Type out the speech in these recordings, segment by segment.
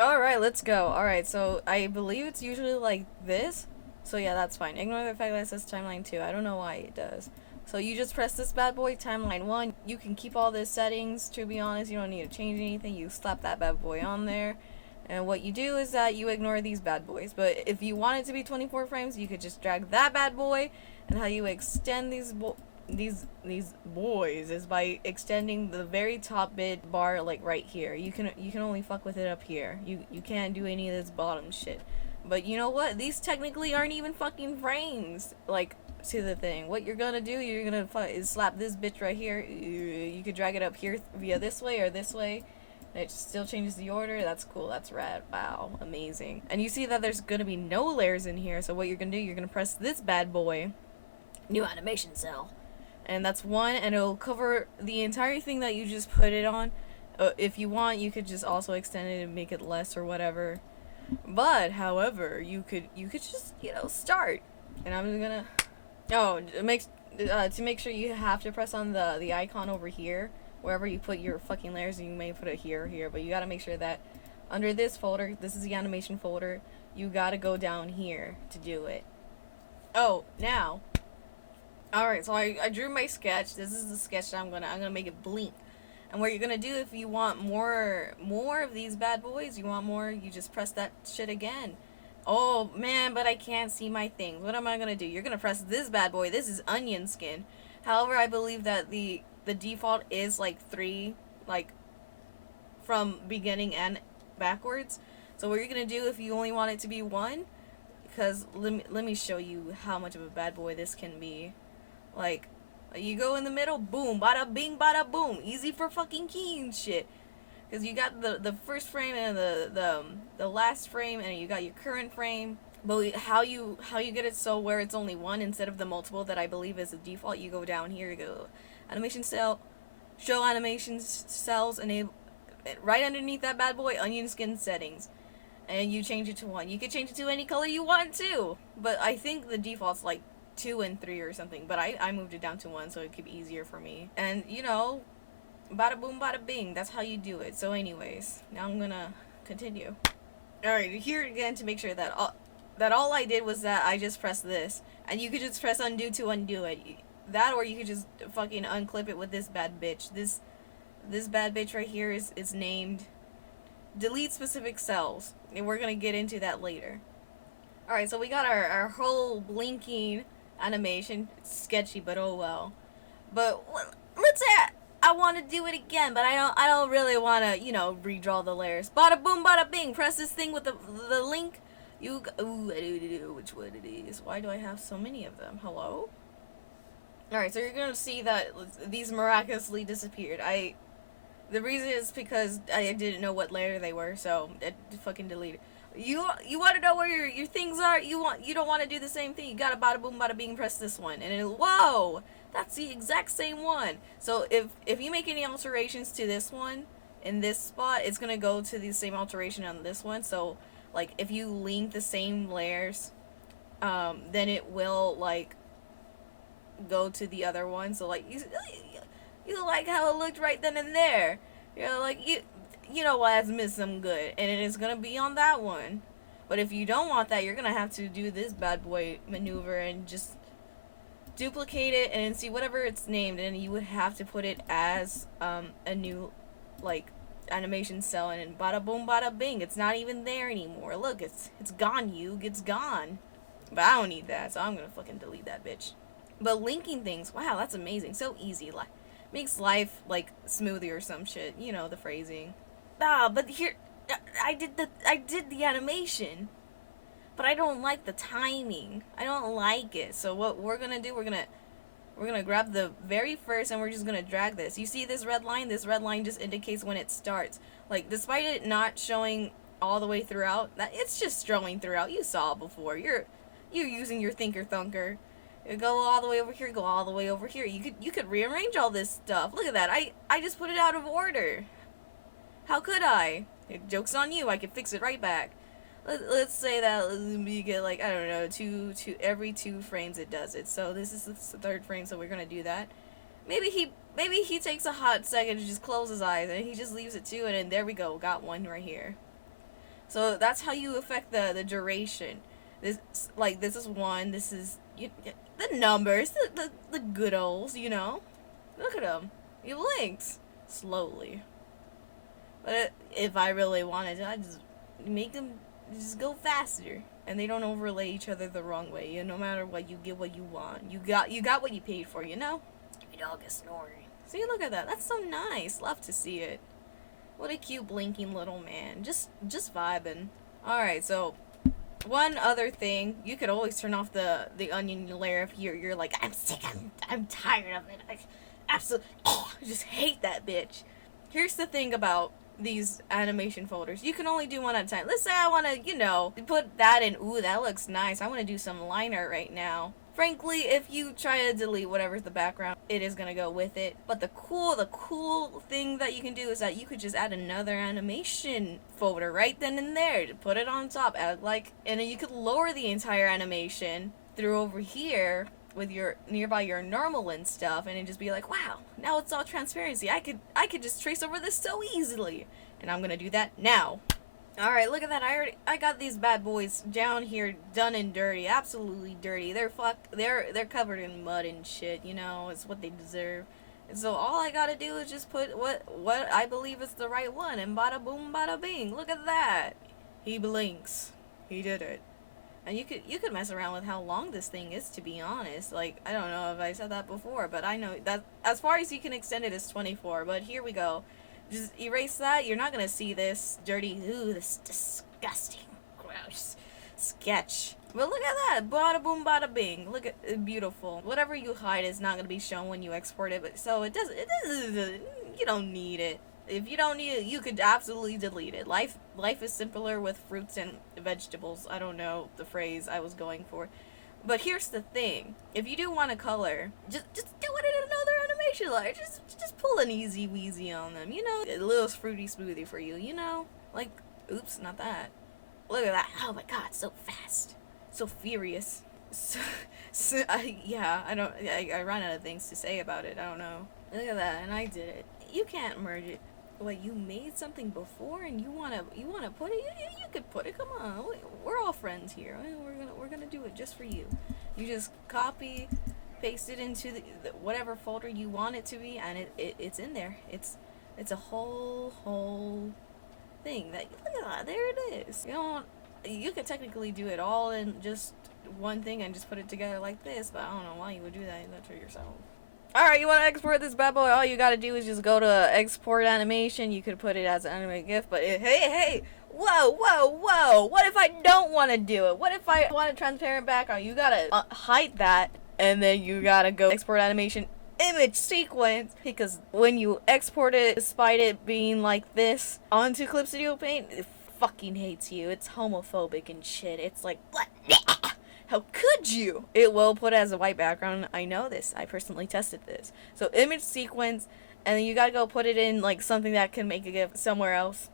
Alright, let's go. Alright, so I believe it's usually like this. So yeah, that's fine. Ignore the fact that it says timeline 2. I don't know why it does. So you just press this bad boy, timeline 1. You can keep all the settings, to be honest. You don't need to change anything. You slap that bad boy on there. And what you do is that you ignore these bad boys. But if you want it to be 24 frames, you could just drag that bad boy. And how you extend these boys is by extending the very top bit bar, like right here. You can only fuck with it up here. You can't do any of this bottom shit. But you know what? These technically aren't even fucking frames, like, to the thing. What you're gonna do, you're gonna is slap this bitch right here. You could drag it up here via this way or this way. It still changes the order. That's cool. That's rad. Wow. Amazing. And you see that there's gonna be no layers in here. So what you're gonna do, you're gonna press this bad boy. New animation cell. And that's 1, and it'll cover the entire thing that you just put it on. If you want, you could just also extend it and make it less or whatever. But however, you could just, you know, start. And I'm gonna to make sure, you have to press on the icon over here wherever you put your fucking layers. You may put it here or here, but you gotta make sure that under this folder, this is the animation folder, you gotta go down here to do it. Oh, now. Alright, so I drew my sketch. This is the sketch that I'm gonna make it blink. And what you're gonna do, if you want more of these bad boys, you just press that shit again. Oh man, but I can't see my things. What am I gonna do? You're gonna press this bad boy. This is onion skin. However, I believe that the default is like 3, like from beginning and backwards. So what you're gonna do, if you only want it to be 1, because let me show you how much of a bad boy this can be. Like, you go in the middle, boom, bada bing, bada boom. Easy for fucking key shit. Because you got the first frame and the last frame, and you got your current frame. But how you get it so where it's only 1 instead of the multiple that I believe is the default, you go down here, you go animation cell, show animation cells, enable, right underneath that bad boy, onion skin settings. And you change it to 1. You could change it to any color you want too. But I think the default's like 2 and 3 or something, but I moved it down to 1 so it could be easier for me. And you know, bada boom, bada bing, that's how you do it. So anyways, now I'm gonna continue. Alright, here again to make sure that all I did was that I just pressed this, and you could just press undo to undo it. That, or you could just fucking unclip it with this bad bitch. This bad bitch right here is named delete specific cells, and we're gonna get into that later. Alright, so we got our whole blinking animation. It's sketchy, but oh well. But let's say I want to do it again, but I don't really want to, you know, redraw the layers. Bada boom, bada bing. Press this thing with the link. Ooh, I don't know which one it is. Why do I have so many of them? Hello? Alright, so you're gonna see that these miraculously disappeared. The reason is because I didn't know what layer they were, so it fucking deleted. You want to know where your things are? You don't want to do the same thing. You gotta bada boom, bada bing, press this one, and whoa, that's the exact same one. So if you make any alterations to this one in this spot, it's gonna go to the same alteration on this one. So like if you link the same layers, then it will like go to the other one. So like you like how it looked right then and there. You're like you know what, I've missed some good, and it is gonna be on that one. But if you don't want that, you're gonna have to do this bad boy maneuver and just duplicate it and see whatever it's named, and you would have to put it as a new like animation cell, and bada boom, bada bing. It's not even there anymore. Look, it's gone. It's gone. But I don't need that, so I'm gonna fucking delete that bitch. But linking things, wow, that's amazing. So easy. Like, makes life like smoothie or some shit. You know, the phrasing. But here, I did the animation, but I don't like the timing. I don't like it. So what we're gonna do, we're gonna grab the very first, and we're just gonna drag this. You see this red line? This red line just indicates when it starts. Like, despite it not showing all the way throughout, it's just showing throughout. You saw it before. You're using your thinker thunker. Go all the way over here. Go all the way over here. You could rearrange all this stuff. Look at that. I just put it out of order. How could I? Joke's on you. I could fix it right back. Let's say that we get like, I don't know, every 2 frames it does it. So this is the 3rd frame, so we're gonna do that. Maybe he maybe he takes a hot second to just close his eyes and he just leaves it too, and then there we go, got one right here. So that's how you affect the duration. This is one. This is the numbers, the good olds, you know. Look at him. He blinks slowly. But if I really wanted to, I just make them just go faster, and they don't overlay each other the wrong way. You know, no matter what, you get what you want. You got what you paid for. You know. Your dog is snoring. See, look at that. That's so nice. Love to see it. What a cute blinking little man. Just vibing. All right, so. One other thing, you could always turn off the onion layer if you're like, I'm sick, I'm tired of it. I absolutely just hate that bitch. Here's the thing about these animation folders. You can only do one at a time. Let's say I want to, put that in. Ooh, that looks nice. I want to do some line art right now. Frankly, if you try to delete whatever's the background, it is going to go with it. But the cool thing that you can do is that you could just add another animation folder right then and there to put it on top. And then you could lower the entire animation through over here with your nearby your normal and stuff, and it just be like, wow, now it's all transparency. I could just trace over this so easily. And I'm going to do that now. Alright, look at that. I got these bad boys down here done and dirty. Absolutely dirty. They're covered in mud and shit, you know, it's what they deserve. And so all I gotta do is just put what I believe is the right one, and bada boom bada bing. Look at that. He blinks. He did it. And you could mess around with how long this thing is, to be honest. Like, I don't know if I said that before, but I know that as far as you can extend it is 24, but here we go. Just erase that. You're not gonna see this dirty, this disgusting, gross sketch. But look at that, bada boom, bada bing. Look at it, beautiful. Whatever you hide is not gonna be shown when you export it. But so it doesn't. You don't need it. If you don't need it, you could absolutely delete it. Life is simpler with fruits and vegetables. I don't know the phrase I was going for. But here's the thing. If you do want to color, just do it in another animation layer. Just pull an easy weezy on them. You know, a little fruity smoothie for you, you know? Like, oops, not that. Look at that. Oh my god, so fast. So furious. I ran out of things to say about it. I don't know. Look at that, and I did it. You can't merge it. What, you made something before and you wanna put it? You could put it. Come on, we're all friends here. We're gonna do it just for you. You just copy, paste it into the whatever folder you want it to be, and it's in there. It's a whole thing. That look at that. There it is. You could technically do it all in just one thing and just put it together like this, but I don't know why you would do that to yourself. Alright, you want to export this bad boy? All you gotta do is just go to export animation. You could put it as an anime GIF, but hey, whoa, what if I don't want to do it? What if I want a transparent background? You gotta hide that, and then you gotta go export animation image sequence, because when you export it, despite it being like this onto Clip Studio Paint, it fucking hates you. It's homophobic and shit. It's like, what? How could you? It will put it as a white background. I know this. I personally tested this. So image sequence, and then you gotta go put it in like something that can make a GIF somewhere else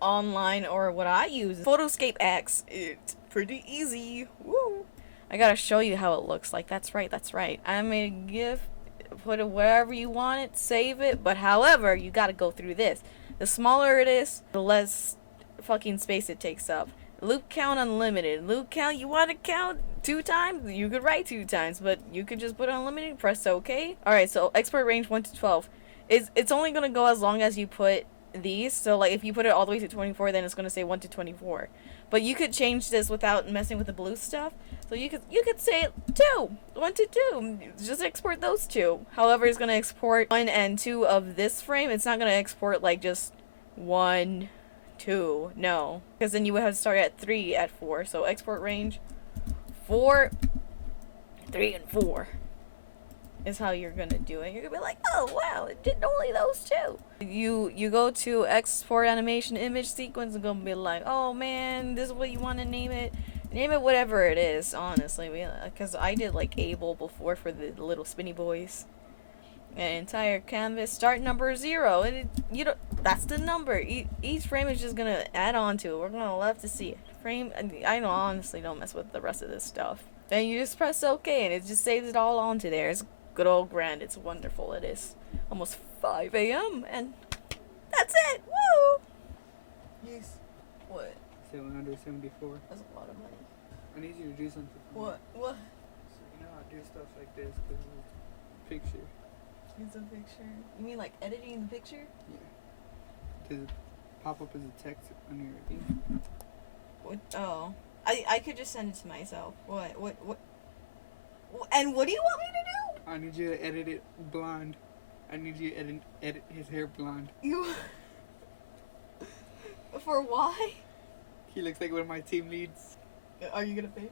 online, or what I use, Photoscape X. It's pretty easy. Woo! I gotta show you how it looks like. That's right. I made a GIF. Put it wherever you want it. Save it. But however, you gotta go through this. The smaller it is, the less fucking space it takes up. Loop count unlimited. Loop count, you want to count 2 times? You could write 2 times, but you could just put unlimited, press OK. Alright, so export range 1 to 12. It's only going to go as long as you put these. So like if you put it all the way to 24, then it's going to say 1 to 24. But you could change this without messing with the blue stuff. So you could say 2, 1 to 2. Just export those 2. However, it's going to export 1 and 2 of this frame. It's not going to export like just 1, 2, no, because then you would have to start at 3 at 4. So export range 4, 3, and 4 is how you're gonna do it. You're gonna be like, oh wow, it did only those 2. You go to export animation image sequence and gonna be like, oh man, this is what you want to name it. Name it whatever it is, honestly, because I did like Abel before for the little spinny boys. An entire canvas, start number 0, and that's the number. Each frame is just gonna add on to it. We're gonna love to see it. I honestly don't mess with the rest of this stuff. Then you just press OK, and it just saves it all onto there. It's good old grand. It's wonderful. It is almost 5 a.m. and that's it. Woo! Yes. What? 774. That's a lot of money. I need you to do something for me. What? What? So you know I do stuff like this because it's a picture. It's a picture. You mean like editing the picture? Yeah. Does it pop up as a text on your thing? What? Oh. I could just send it to myself. What? And what do you want me to do? I need you to edit it blonde. I need you to edit his hair blonde. You... For why? He looks like one of my team leads. Are you gonna pay me?